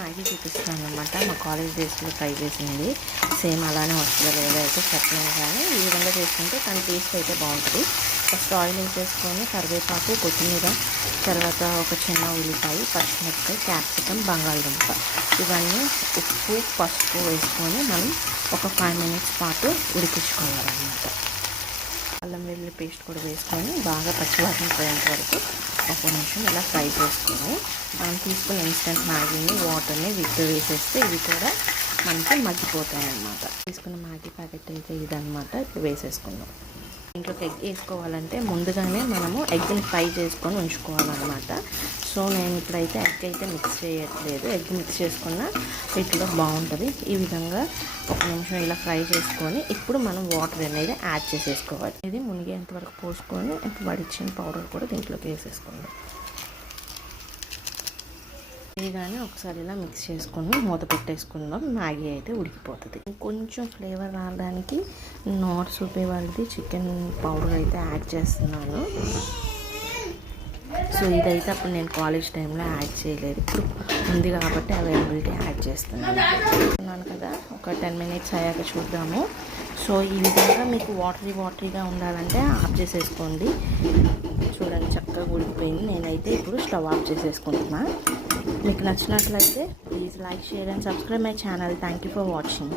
Maggi చూపిస్తాను అనమాట. మా కాలేజ్ డేస్లో ట్రై చేసింది. సేమ్ అలానే వస్తుందో లేదో అయితే చెప్పలేను, కానీ ఈ విధంగా చేసుకుంటే తన టేస్ట్ అయితే బాగుంటుంది. ఫస్ట్ ఆయిల్ వేసేసుకొని కరివేపాకు, కొత్తిమీర, తర్వాత ఒక చిన్న ఉల్లిపాయ, పచ్చిమిరపకాయ, క్యాప్సికమ్, బంగాళదుంప ఇవన్నీ ఉప్పు, పసుపు వేసుకొని మనం ఒక 5 minutes పాటు ఉడికించుకోవాలన్నమాట. అల్లం వెల్లుల్లి పేస్ట్ కూడా వేసుకొని బాగా పచ్చివాసన పోయేంత వరకు ఒక నిమిషం ఇలా ఫ్రై చేసుకొని మనం తీసుకున్న ఇన్స్టెంట్ మ్యాగీని, వాటర్ని వీటితో వేసేస్తే ఇవి కూడా మనకి మగ్గిపోతాయి అన్నమాట. తీసుకున్న మ్యాగీ ప్యాకెట్ అయితే ఇదన్నమాట. ఇప్పుడు వేసేసుకుందాం. ఇంట్లోకి ఎగ్ వేసుకోవాలంటే ముందుగానే మనము ఎగ్ని ఫ్రై చేసుకొని ఉంచుకోవాలన్నమాట. సో నేను ఇప్పుడైతే ఎగ్ అయితే మిక్స్ చేయట్లేదు. ఎగ్ మిక్స్ చేసుకున్న వీటిలో బాగుంటుంది. ఈ విధంగా ఒక నిమిషం ఇలా ఫ్రై చేసుకొని ఇప్పుడు మనం వాటర్ అనేది యాడ్ చేసేసుకోవాలి. ఇది మునిగేంత వరకు పోసుకొని ఇప్పుడు వడిచ్చిన పౌడర్ కూడా దీంట్లోకి వేసేసుకుందాం. ఇదిగానే ఒకసారి ఇలా మిక్స్ చేసుకొని మూత పెట్టేసుకుందాం. మ్యాగీ అయితే ఉడికిపోతుంది. కొంచెం ఫ్లేవర్ రావడానికి నార్ సూపే వాళ్ళది చికెన్ పౌడర్ అయితే యాడ్ చేస్తున్నాను. సో ఇదైతే అప్పుడు నేను కాలేజ్ టైంలో యాడ్ చేయలేదు, ఇప్పుడు ఉంది కాబట్టి అవైలబిలిటీ యాడ్ చేస్తున్నాను కదా. ఒక 10 minutes అయ్యాక చూద్దాము. సో ఈ విధంగా మీకు వాటరీగా ఉండాలంటే ఆఫ్ చేసేసుకోండి. చూడండి చక్కగా ఉడికిపోయింది. నేనైతే ఇప్పుడు స్టవ్ ఆఫ్ చేసేసుకుంటున్నా. మీకు నచ్చినట్లయితే please like, share and subscribe my channel. Thank you for watching.